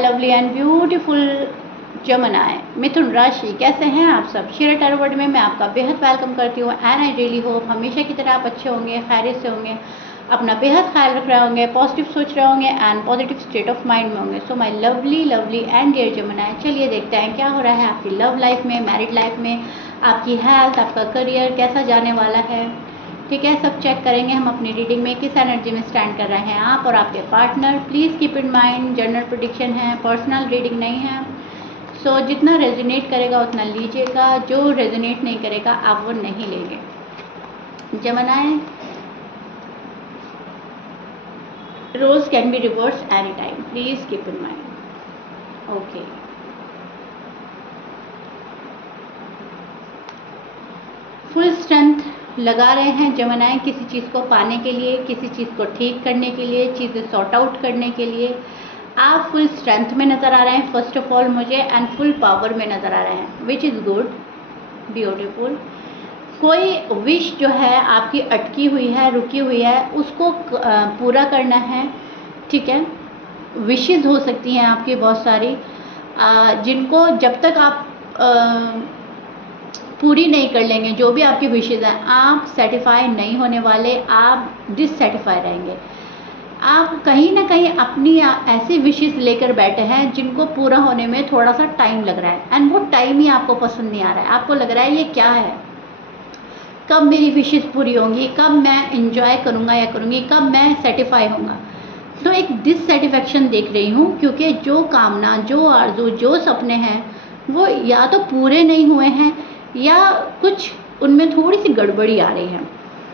Lovely and beautiful जमनाई मिथुन राशि, कैसे हैं आप सब। शेयर टैरो वर्ड में मैं आपका बेहद वेलकम करती हूँ एंड आई रियली होप हमेशा की तरह आप अच्छे होंगे, खैरियत से होंगे, अपना बेहद ख्याल रख रहे होंगे, पॉजिटिव सोच रहे होंगे and positive state of mind में होंगे। So my lovely and dear Gemini, चलिए देखते हैं क्या हो रहा है आपकी लव लाइफ में, मैरिड लाइफ में, आपकी हेल्थ, आपका करियर कैसा जाने वाला है। ठीक है, सब चेक करेंगे हम अपनी रीडिंग में किस एनर्जी में स्टैंड कर रहे हैं आप और आपके partner. Please keep in mind general prediction है, पर्सनल रीडिंग नहीं है। सो जितना रेजोनेट करेगा उतना लीजिएगा, जो रेजोनेट नहीं करेगा आप वो नहीं लेंगे। Gemini, rose can be reverse any time, please keep in mind. Okay, full strength लगा रहे हैं जमनाई किसी चीज़ को पाने के लिए, किसी चीज़ को ठीक करने के लिए, चीज़ें सॉर्ट आउट करने के लिए आप फुल स्ट्रेंथ में नज़र आ रहे हैं फर्स्ट ऑफ ऑल मुझे, एंड फुल पावर में नज़र आ रहे हैं, विच इज़ गुड, ब्यूटीफुल। कोई विश जो है आपकी अटकी हुई है, रुकी हुई है, उसको पूरा करना है। ठीक है, विशेज़ हो सकती हैं आपकी बहुत सारी, जिनको जब तक आप पूरी नहीं कर लेंगे, जो भी आपकी विशेज़ हैं, आप सेटिस्फाई नहीं होने वाले, आप डिससेटिस्फाई रहेंगे। आप कहीं ना कहीं अपनी ऐसी विशेज़ लेकर बैठे हैं जिनको पूरा होने में थोड़ा सा टाइम लग रहा है, एंड वो टाइम ही आपको पसंद नहीं आ रहा है। आपको लग रहा है ये क्या है, कब मेरी विशेज़ पूरी होंगी, कब मैं इंजॉय करूँगा या करूँगी, कब मैं सेटिस्फाई होऊंगा। तो एक डिससेटिस्फैक्शन देख रही हूँ, क्योंकि जो कामना, जो आरज़ू, जो सपने हैं वो या तो पूरे नहीं हुए हैं या कुछ उनमें थोड़ी सी गड़बड़ी आ रही है।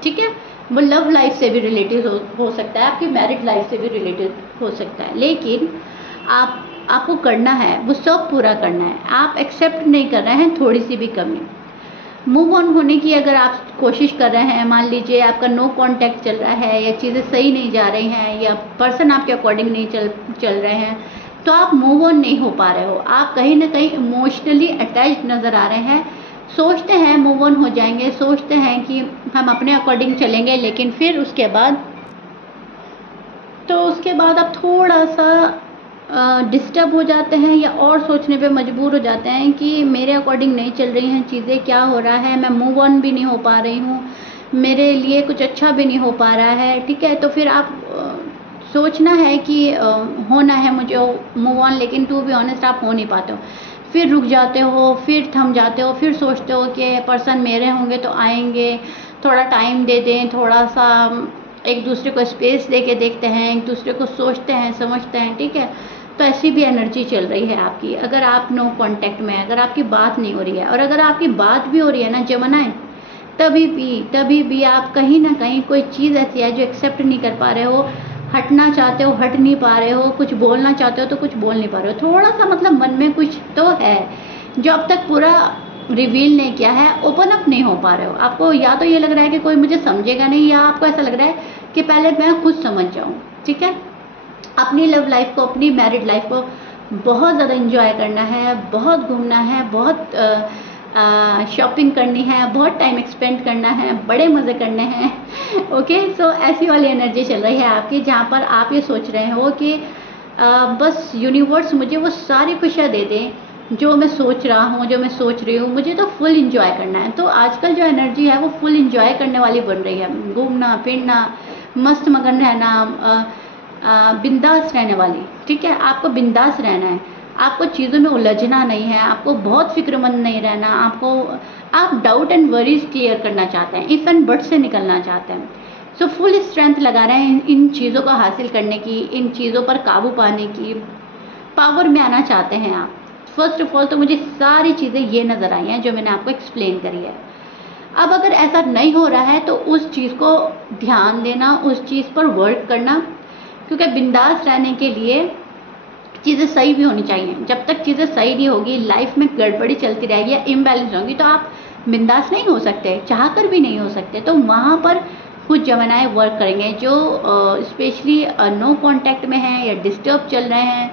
ठीक है, वो लव लाइफ से भी रिलेटेड हो सकता है, आपकी मैरिड लाइफ से भी रिलेटेड हो सकता है, लेकिन आपको करना है, वो सब पूरा करना है। आप एक्सेप्ट नहीं कर रहे हैं थोड़ी सी भी कमी। मूव ऑन होने की अगर आप कोशिश कर रहे हैं, मान लीजिए आपका नो कांटेक्ट चल रहा है या चीज़ें सही नहीं जा रही हैं या पर्सन आपके अकॉर्डिंग नहीं चल रहे हैं, तो आप मूव ऑन नहीं हो पा रहे हो। आप कहीं ना कहीं इमोशनली अटैच्ड नज़र आ रहे हैं, सोचते हैं मूव ऑन हो जाएंगे, सोचते हैं कि हम अपने अकॉर्डिंग चलेंगे, लेकिन फिर उसके बाद आप थोड़ा सा डिस्टर्ब हो जाते हैं या और सोचने पे मजबूर हो जाते हैं कि मेरे अकॉर्डिंग नहीं चल रही हैं चीज़ें, क्या हो रहा है, मैं मूव ऑन भी नहीं हो पा रही हूँ, मेरे लिए कुछ अच्छा भी नहीं हो पा रहा है। ठीक है, तो फिर आप सोचना है कि होना है मुझे मूव ऑन, लेकिन टू बी ऑनेस्ट आप हो नहीं पाते हो। फिर रुक जाते हो, फिर थम जाते हो, फिर सोचते हो कि पर्सन मेरे होंगे तो आएंगे, थोड़ा टाइम दे दें, थोड़ा सा एक दूसरे को स्पेस दे के देखते हैं, एक दूसरे को सोचते हैं, समझते हैं। ठीक है, तो ऐसी भी एनर्जी चल रही है आपकी। अगर आप नो कांटेक्ट में, अगर आपकी बात नहीं हो रही है, और अगर आपकी बात भी हो रही है ना जमनाई, तभी भी आप कहीं ना कहीं कोई चीज़ ऐसी है जो एक्सेप्ट नहीं कर पा रहे हो, हटना चाहते हो, हट नहीं पा रहे हो, कुछ बोलना चाहते हो तो कुछ बोल नहीं पा रहे हो। थोड़ा सा मतलब मन में कुछ तो है जो अब तक पूरा रिवील नहीं किया है, ओपन अप नहीं हो पा रहे हो। आपको या तो ये लग रहा है कि कोई मुझे समझेगा नहीं, या आपको ऐसा लग रहा है कि पहले मैं खुद समझ जाऊँ। ठीक है, अपनी लव लाइफ को, अपनी मैरिड लाइफ को बहुत ज़्यादा इंजॉय करना है, बहुत घूमना है, बहुत शॉपिंग करनी है, बहुत टाइम एक्सपेंड करना है, बड़े मज़े करने हैं। ओके, सो ऐसी वाली एनर्जी चल रही है आपकी, जहाँ पर आप ये सोच रहे हो कि बस यूनिवर्स मुझे वो सारी खुशियाँ दे दें जो मैं सोच रहा हूँ, जो मैं सोच रही हूँ, मुझे तो फुल इंजॉय करना है। तो आजकल जो एनर्जी है वो फुल इंजॉय करने वाली बन रही है, घूमना फिरना, मस्त मगन रहना, बिंदास रहने वाली। ठीक है, आपको बिंदास रहना है, आपको चीज़ों में उलझना नहीं है, आपको बहुत फिक्रमंद नहीं रहना, आप डाउट एंड वरीज क्लियर करना चाहते हैं, इफ एंड बट से निकलना चाहते हैं। सो फुल स्ट्रेंथ लगा रहे हैं इन चीज़ों को हासिल करने की, इन चीज़ों पर काबू पाने की, पावर में आना चाहते हैं आप। फर्स्ट ऑफ ऑल तो मुझे सारी चीज़ें ये नज़र आई हैं जो मैंने आपको एक्सप्लेन करी है। अब अगर ऐसा नहीं हो रहा है तो उस चीज़ को ध्यान देना, उस चीज़ पर वर्क करना, क्योंकि बिंदास रहने के लिए चीज़ें सही भी होनी चाहिए। जब तक चीज़ें सही नहीं होगी, लाइफ में गड़बड़ी चलती रहेगी या इम्बैलेंस होगी, तो आप बिंदास नहीं हो सकते, चाह कर भी नहीं हो सकते। तो वहाँ पर कुछ जमानाएँ वर्क करेंगे जो स्पेशली नो कांटेक्ट में हैं या डिस्टर्ब चल रहे हैं,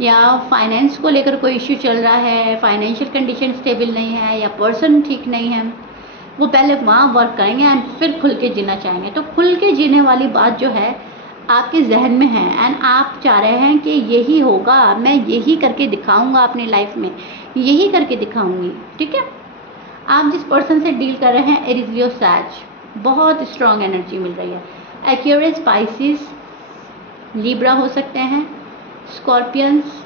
या फाइनेंस को लेकर कोई इश्यू चल रहा है, फाइनेंशियल कंडीशन स्टेबल नहीं है, या पर्सन ठीक नहीं है, वो पहले वहाँ वर्क करेंगे एंड फिर खुल के जीना चाहेंगे। तो खुल के जीने वाली बात जो है आपके जहन में है एंड आप चाह रहे हैं कि यही होगा, मैं यही करके दिखाऊंगा अपनी लाइफ में, यही करके दिखाऊंगी। ठीक है, आप जिस पर्सन से डील कर रहे हैं एरीज लियो सैज, बहुत स्ट्रॉन्ग एनर्जी मिल रही है। एक्वेरियस, स्पाइसिस, लिब्रा हो सकते हैं, स्कॉर्पियंस,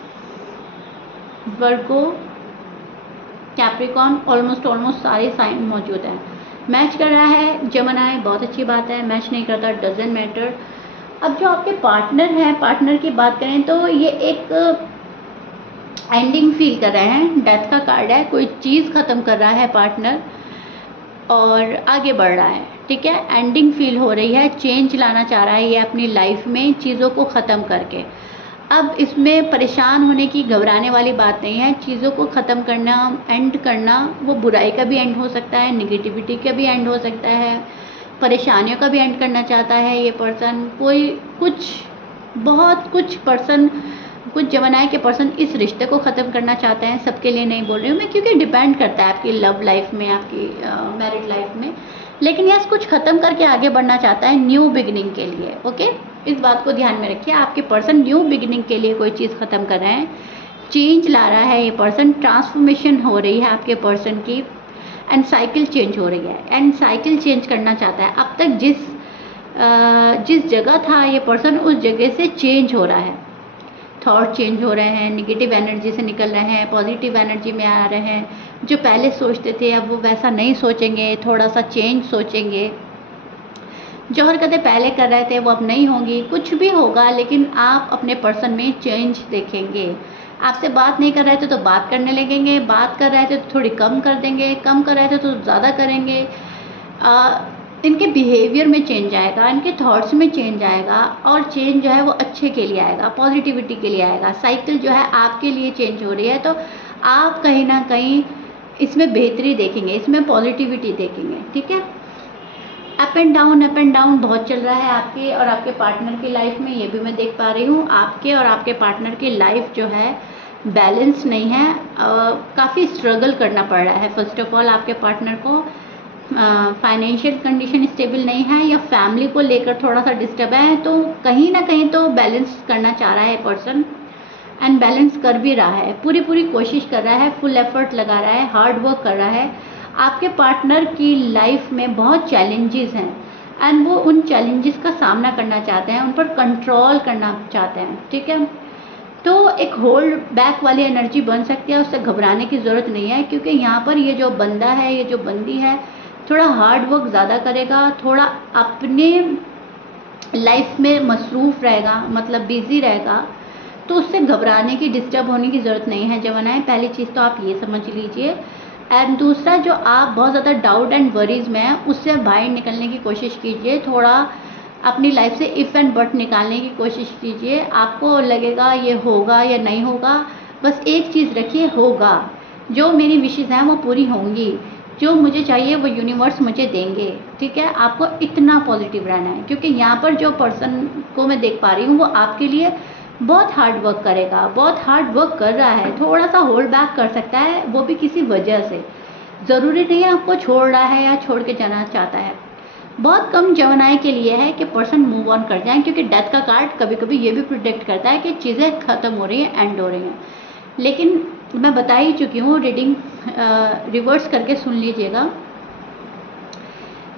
वर्गो, कैप्रिकॉन, ऑलमोस्ट सारे साइन मौजूद हैं। मैच कर रहा है जेमिनी, बहुत अच्छी बात है। मैच नहीं करता, डजेंट मैटर। अब जो आपके पार्टनर हैं, पार्टनर की बात करें तो ये एक एंडिंग फील कर रहे हैं, डेथ का कार्ड है, कोई चीज़ ख़त्म कर रहा है पार्टनर और आगे बढ़ रहा है। ठीक है, एंडिंग फील हो रही है, चेंज लाना चाह रहा है ये अपनी लाइफ में, चीज़ों को ख़त्म करके। अब इसमें परेशान होने की, घबराने वाली बात नहीं है। चीज़ों को ख़त्म करना, एंड करना, वो बुराई का भी एंड हो सकता है, निगेटिविटी का भी एंड हो सकता है, परेशानियों का भी एंड करना चाहता है ये पर्सन। कोई कुछ जेमिनी के पर्सन इस रिश्ते को ख़त्म करना चाहते हैं। सबके लिए नहीं बोल रही हूँ मैं, क्योंकि डिपेंड करता है आपकी लव लाइफ में, आपकी मैरिड लाइफ में। लेकिन यस, कुछ ख़त्म करके आगे बढ़ना चाहता है न्यू बिगिनिंग के लिए। ओके, इस बात को ध्यान में रखिए। आपके पर्सन न्यू बिगिनिंग के लिए कोई चीज़ ख़त्म कर रहे हैं, चेंज ला रहा है ये पर्सन, ट्रांसफॉर्मेशन हो रही है आपके पर्सन की, एंड साइकिल चेंज हो रही है, एंड साइकिल चेंज करना चाहता है। अब तक जिस जगह था ये पर्सन, उस जगह से चेंज हो रहा है। थॉट चेंज हो रहे हैं, निगेटिव एनर्जी से निकल रहे हैं, पॉजिटिव एनर्जी में आ रहे हैं। जो पहले सोचते थे अब वो वैसा नहीं सोचेंगे, थोड़ा सा चेंज सोचेंगे। जो हरकतें पहले कर रहे थे वो अब नहीं होंगी। कुछ भी होगा, लेकिन आप अपने पर्सन में चेंज देखेंगे। आपसे बात नहीं कर रहे थे तो बात करने लगेंगे, बात कर रहे थे तो थोड़ी कम कर देंगे, कम कर रहे थे तो ज़्यादा करेंगे। इनके बिहेवियर में चेंज आएगा, इनके थॉट्स में चेंज आएगा, और चेंज जो है वो अच्छे के लिए आएगा, पॉजिटिविटी के लिए आएगा। साइकिल जो है आपके लिए चेंज हो रही है, तो आप कहीं ना कहीं इसमें बेहतरी देखेंगे, इसमें पॉजिटिविटी देखेंगे। ठीक है, अप एंड डाउन बहुत चल रहा है आपके और आपके पार्टनर की लाइफ में, ये भी मैं देख पा रही हूँ। आपके और आपके पार्टनर की लाइफ जो है बैलेंस नहीं है, काफ़ी स्ट्रगल करना पड़ रहा है। फर्स्ट ऑफ ऑल आपके पार्टनर को फाइनेंशियल कंडीशन स्टेबल नहीं है, या फैमिली को लेकर थोड़ा सा डिस्टर्ब है, तो कहीं ना कहीं तो बैलेंस करना चाह रहा है पर्सन, एंड बैलेंस कर भी रहा है। पूरी कोशिश कर रहा है, फुल एफर्ट लगा रहा है, हार्ड वर्क कर रहा है। आपके पार्टनर की लाइफ में बहुत चैलेंजेस हैं, एंड वो उन चैलेंजेस का सामना करना चाहते हैं, उन पर कंट्रोल करना चाहते हैं। ठीक है, तो एक होल्ड बैक वाली एनर्जी बन सकती है, उससे घबराने की ज़रूरत नहीं है, क्योंकि यहाँ पर ये जो बंदा है, ये जो बंदी है, थोड़ा हार्ड वर्क ज़्यादा करेगा, थोड़ा अपने लाइफ में मसरूफ़ रहेगा, मतलब बिजी रहेगा, तो उससे घबराने की, डिस्टर्ब होने की ज़रूरत नहीं है जेमिनी। पहली चीज़ तो आप ये समझ लीजिए। एंड दूसरा, जो आप बहुत ज़्यादा डाउट एंड वरीज में हैं, उससे बाहर निकलने की कोशिश कीजिए। थोड़ा अपनी लाइफ से इफ़ एंड बट निकालने की कोशिश कीजिए। आपको लगेगा ये होगा या नहीं होगा, बस एक चीज़ रखिए, होगा। जो मेरी विशेज़ हैं वो पूरी होंगी, जो मुझे चाहिए वो यूनिवर्स मुझे देंगे। ठीक है, आपको इतना पॉजिटिव रहना है, क्योंकि यहाँ पर जो पर्सन को मैं देख पा रही हूँ वो आपके लिए बहुत हार्ड वर्क करेगा, बहुत हार्ड वर्क कर रहा है। थोड़ा सा होल्ड बैक कर सकता है, वो भी किसी वजह से। ज़रूरी नहीं है आपको छोड़ रहा है या छोड़ के जाना चाहता है। बहुत कम जेमिनी के लिए है कि पर्सन मूव ऑन कर जाएं, क्योंकि डेथ का कार्ड कभी कभी ये भी प्रिडिक्ट करता है कि चीज़ें ख़त्म हो रही हैं, एंड हो रही हैं। लेकिन मैं बता ही चुकी हूँ, रीडिंग रिवर्स करके सुन लीजिएगा।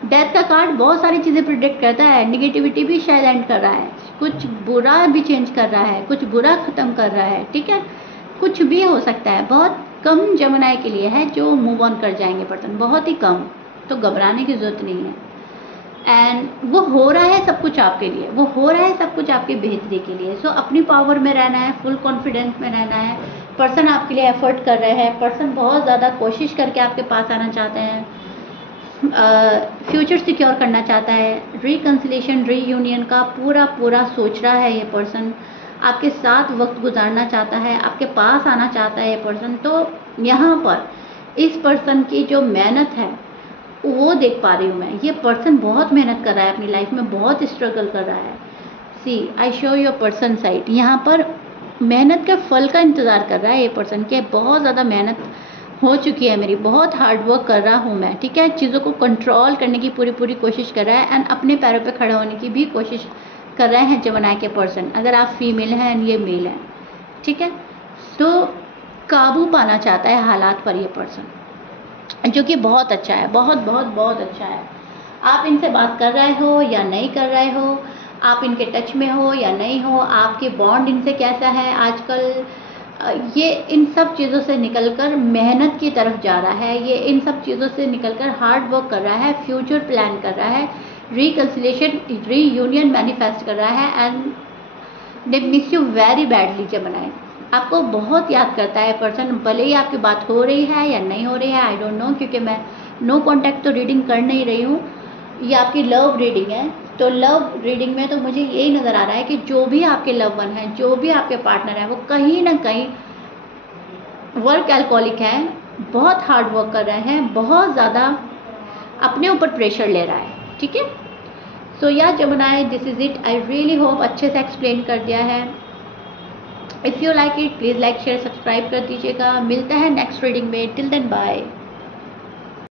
डेथ का कार्ड बहुत सारी चीज़ें प्रिडिक्ट करता है, निगेटिविटी भी शायद एंड कर रहा है, कुछ बुरा भी चेंज कर रहा है, कुछ बुरा ख़त्म कर रहा है। ठीक है, कुछ भी हो सकता है। बहुत कम जेमिनी के लिए है जो मूव ऑन कर जाएंगे पर्सन, बहुत ही कम, तो घबराने की ज़रूरत नहीं है। एंड वो हो रहा है सब कुछ आपके लिए, वो हो रहा है सब कुछ आपकी बेहतरी के लिए। सो अपनी पावर में रहना है, फुल कॉन्फिडेंस में रहना है। पर्सन आपके लिए एफर्ट कर रहे हैं, पर्सन बहुत ज़्यादा कोशिश करके आपके पास आना चाहते हैं, फ्यूचर सिक्योर करना चाहता है, रिकन्सिलेशन, रीयूनियन का पूरा सोच रहा है ये पर्सन, आपके साथ वक्त गुजारना चाहता है, आपके पास आना चाहता है ये पर्सन। तो यहाँ पर इस पर्सन की जो मेहनत है वो देख पा रही हूँ मैं। ये पर्सन बहुत मेहनत कर रहा है अपनी लाइफ में, बहुत स्ट्रगल कर रहा है। See I show your person side, यहाँ पर मेहनत के फल का इंतज़ार कर रहा है ये पर्सन के। बहुत ज़्यादा मेहनत हो चुकी है मेरी, बहुत हार्ड वर्क कर रहा हूँ मैं। ठीक है, चीज़ों को कंट्रोल करने की पूरी कोशिश कर रहा है, एंड अपने पैरों पे खड़ा होने की भी कोशिश कर रहे हैं जेमिनी के पर्सन, अगर आप फीमेल हैं ये मेल है, ठीक है, तो काबू पाना चाहता है हालात पर ये पर्सन, जो कि बहुत अच्छा है, बहुत बहुत बहुत अच्छा है। आप इनसे बात कर रहे हो या नहीं कर रहे हो, आप इनके टच में हो या नहीं हो, आपके बॉन्ड इनसे कैसा है आजकल, ये इन सब चीज़ों से निकलकर मेहनत की तरफ जा रहा है, ये इन सब चीज़ों से निकलकर हार्ड वर्क कर रहा है, फ्यूचर प्लान कर रहा है, रिकन्सिलेशन रीयूनियन मैनिफेस्ट कर रहा है, and they miss you very badly Gemini. आपको बहुत याद करता है पर्सन, भले ही आपकी बात हो रही है या नहीं हो रही है, आई डोंट नो, क्योंकि मैं नो कॉन्टैक्ट तो रीडिंग कर नहीं रही हूँ, ये आपकी लव रीडिंग है। तो लव रीडिंग में तो मुझे यही नज़र आ रहा है कि जो भी आपके लव वन हैं, जो भी आपके पार्टनर हैं, वो कहीं ना कहीं वर्क एल्कोहलिक हैं, बहुत हार्ड वर्क कर रहे हैं, बहुत ज़्यादा अपने ऊपर प्रेशर ले रहा है, ठीक है। सो या Gemini, this is it, I really hope अच्छे से एक्सप्लेन कर दिया है। If you like it please like share subscribe कर दीजिएगा। मिलता है नेक्स्ट रीडिंग में, टिल देन बाय।